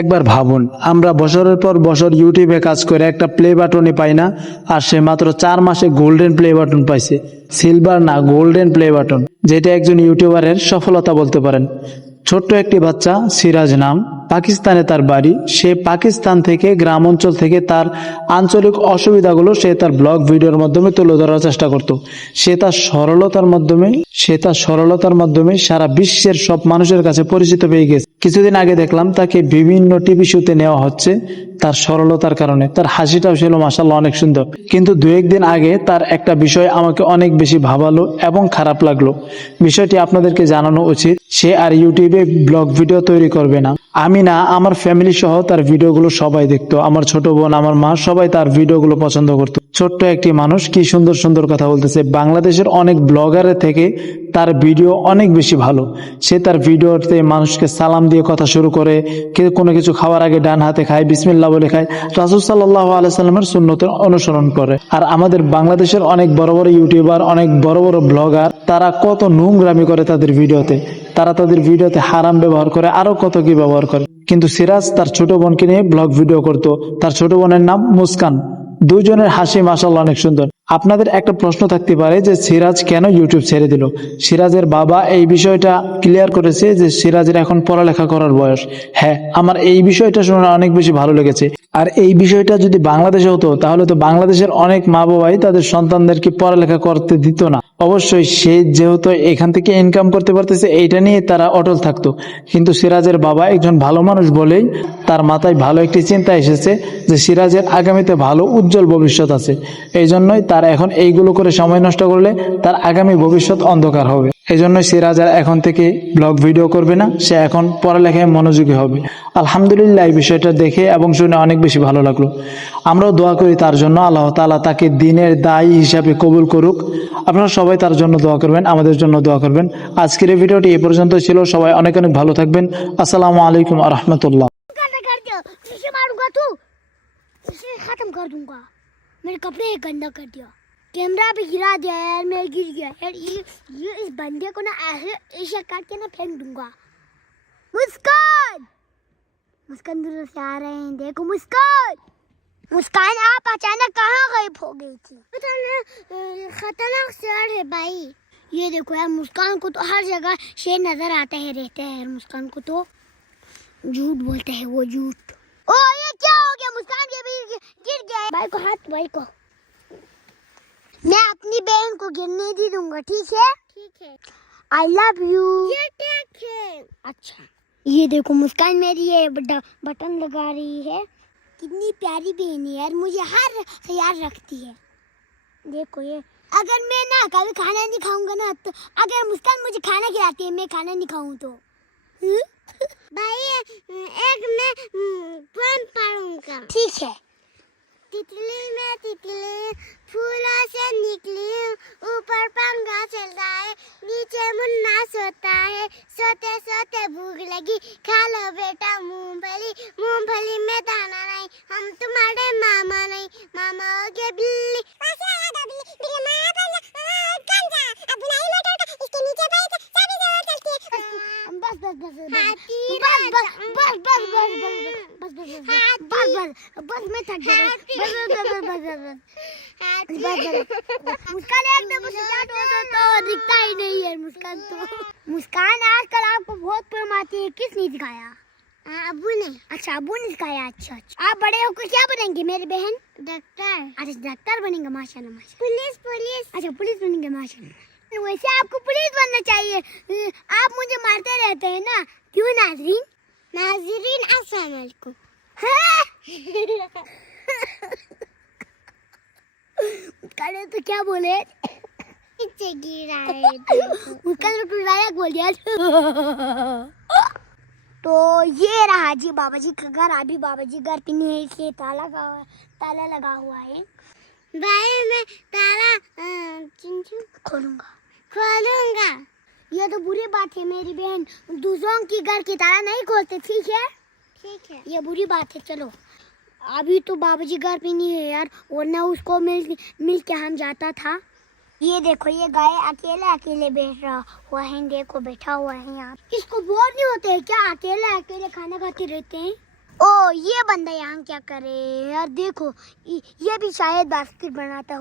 একবার ভাবুন, আমরা বছরের পর বছর ইউটিউবে কাজ করে একটা প্লে বাটনই পাই না, আর সে মাত্র 4 মাসে গোল্ডেন প্লে বাটন পাইছে। সিলভার না, গোল্ডেন প্লে বাটন, যেটা একজন ইউটিউবারের সফলতা বলতে পারেন। ছোট্ট একটি বাচ্চা, সিরাজ নাম, পাকিস্তানে তার বাড়ি। সে পাকিস্তান থেকে, গ্রাম অঞ্চল থেকে তার আঞ্চলিক অসুবিধাগুলো সে তার ব্লগ ভিডিওর মাধ্যমে তুলে ধরার চেষ্টা করত। সে তার সরলতার মাধ্যমে সারা বিশ্বের সব মানুষের কাছে পরিচিত পেয়ে গেছে। কিছুদিন আগে দেখলাম তাকে বিভিন্ন টিভি শোতে নেওয়া হচ্ছে তার সরলতার কারণে। তার হাসিটাও ছিল মাশাআল্লাহ অনেক সুন্দর। কিন্তু দু একদিন আগে তার একটা বিষয় আমাকে অনেক বেশি ভাবালো এবং খারাপ লাগলো। বিষয়টি আপনাদেরকে জানানো উচিত। সে আর ইউটিউবে ব্লগ ভিডিও তৈরি করবে না। আমি না, আমার ফ্যামিলি সহ তার ভিডিওগুলো সবাই দেখতো। আমার ছোট বোন, আমার মা, সবাই তার ভিডিওগুলো পছন্দ করতো। ছোট্ট একটি মানুষ কি সুন্দর সুন্দর কথা বলতেছে। বাংলাদেশের অনেক ব্লগারের থেকে তার ভিডিও অনেক বেশি ভালো। সে তার ভিডিওতে মানুষকে সালাম দিয়ে কথা শুরু করে, কেউ কোনো কিছু খাওয়ার আগে ডান হাতে খায়, বিসমিল্লাহ বলে খায়, রাসূল সাল্লাল্লাহু আলাইহি সাল্লামের সুন্নতের অনুসরণ করে। আর আমাদের বাংলাদেশের অনেক বড় বড় ইউটিউবার, অনেক বড় বড় ব্লগার, তারা কত নোংরামি করে তাদের ভিডিওতে। তারা তাদের ভিডিওতে হারাম ব্যবহার করে, আরো কত কি ব্যবহার করে। কিন্তু সিরাজ তার ছোট বোনকে নিয়ে ব্লগ ভিডিও করতো। তার ছোট বোনের নাম মুস্কান। দুইজনের হাসি মাশাআল্লাহ অনেক সুন্দর। আপনাদের একটা প্রশ্ন থাকতে পারে যে সিরাজ কেন ইউটিউব ছেড়ে দিল। সিরাজের বাবা এই বিষয়টা ক্লিয়ার করেছে যে সিরাজের এখন পড়ালেখা করার বয়স। হ্যাঁ, আমার এই বিষয়টা শুনে অনেক বেশি ভালো লেগেছে। আর এই বিষয়টা যদি বাংলাদেশে হতো, তাহলে তো বাংলাদেশের অনেক মা বাবাই তাদের সন্তানদেরকে পড়ালেখা করতে দিত না। অবশ্যই সে যেহেতু এখান থেকে ইনকাম করতে পারতেছে, এইটা নিয়ে তারা অটল থাকতো। কিন্তু সিরাজের বাবা একজন ভালো মানুষ বলেই তার মাথায় ভালো একটি চিন্তা এসেছে যে সিরাজের আগামীতে ভালো উজ্জ্বল ভবিষ্যৎ আছে। এই জন্যই তার এখন এইগুলো করে সময় নষ্ট করলে তার আগামী ভবিষ্যৎ অন্ধকার হবে। এই জন্যই সিরাজ আর এখন থেকে ব্লগ ভিডিও করবে না। সে এখন পড়ালেখায় মনোযোগী হবে। আলহামদুলিল্লাহ, এই বিষয়টা দেখে এবং শুনে অনেক বেশি ভালো লাগলো। আমরাও দোয়া করি তার জন্য, আল্লাহ তাআলা তাকে দ্বীনের দায়ী হিসাবে কবুল করুক। আপনারা সবাই তার জন্য দোয়া করবেন, আমাদের জন্য দোয়া করবেন। আজকের এই ভিডিওটি এই পর্যন্ত ছিল। সবাই অনেক অনেক ভালো থাকবেন। আসসালামু आलैकुम और रहमतुल्लाह। कर दिया, शीशे मारूंगा तू, शीशे खत्म कर दूंगा। मेरे कपड़े गंदा कर दिया, कैमरा भी गिरा दिया यार, मैं गिर गया यार। ये इस बंदे को ना ऐसे काट के ना फेंक दूंगा। मुस्कान, मुस्कान दूर से आ रहे हैं, देखो मुस्कान। मुस्कान, आप अचानक कहाँ गायब हो गई थी? पता नहीं, खतरनाक शेर है भाई। ये देखो यार, मुस्कान को तो हर जगह शेर नजर आते हैं, रहते हैं यार। मुस्कान को तो झूठ बोलते हैं वो, झूठ। ओ ये क्या हो गया? मुस्कान के भी गिर गया। भाई को हाथ, भाई को। मैं अपनी बहन को गिरने नहीं दूंगा, ठीक है? ठीक है। I love you. ये ठीक है। अच्छा, ये देखो मुस्कान मेरी ये बटन लगा रही है। कितनी प्यारी बहन है यार, मुझे हर ख्याल रखती है। देखो ये, अगर मैं ना कभी खाना नहीं खाऊंगा ना, तो अगर मुस्कान मुझे खाना खिलाती है, मैं खाना नहीं खाऊं तो भाई एक मैं पोएम पढ़ूंगा, ठीक है? तितली में तितली फूलों से निकली, ऊपर पंखा चलता है, नीचे मुन्ना सोता है। सोते सोते भूख लगी, खा लो बेटा मूंगफली। मूंगफली में दाना नहीं, हम तुम्हारे मामा नहीं, मामा हो गए बिल्ली। बस बस बस बस मैं थक गया। मुस्कान एकदम स्टार्ट होता तो दिखता ही नहीं है मुस्कान तो। मुस्कान, आजकल आपको बहुत प्रॉब्लम आती है, किसने सिखाया? अब्बू ने। अच्छा, अब्बू ने सिखाया। अच्छा अच्छा, आप बड़े होकर क्या बनेंगे मेरी बहन? डॉक्टर। अच्छा, डॉक्टर बनेंगे, माशाल्लाह माशाल्लाह। Police police. अच्छा, पुलिस बनेंगे, माशाल्लाह। वैसे आपको पुलिस बनना चाहिए। आप मुझे मारते रहते हैं ना, क्यों नाजरीन? नाजरीन अस्सलाम वालेकुम। मुस्कान तो क्या बोले? नीचे गिरा है। मुस्कान तो लायक बोल दिया। तो ये रहा जी बाबा जी का घर। अभी बाबा जी घर पे नहीं है, इसलिए ताला लगा हुआ है। भाई मैं ताला खोलूंगा। ये तो बुरी बात है मेरी बहन, दूसरों की घर की ताला नहीं खोलते, ठीक है? ठीक है, ये बुरी बात है। चलो, अभी तो बाबा जी घर पे नहीं है यार, वरना उसको मिल के हम जाता था। ये देखो, ये गाय अकेले अकेले बैठ रहा हुआ है, देखो बैठा हुआ है यहाँ। इसको बोर नहीं होते है क्या? अकेले अकेले खाना खाते रहते हैं। ओ ये बंदा यहाँ क्या करे यार, देखो ये भी शायद बास्केट बनाता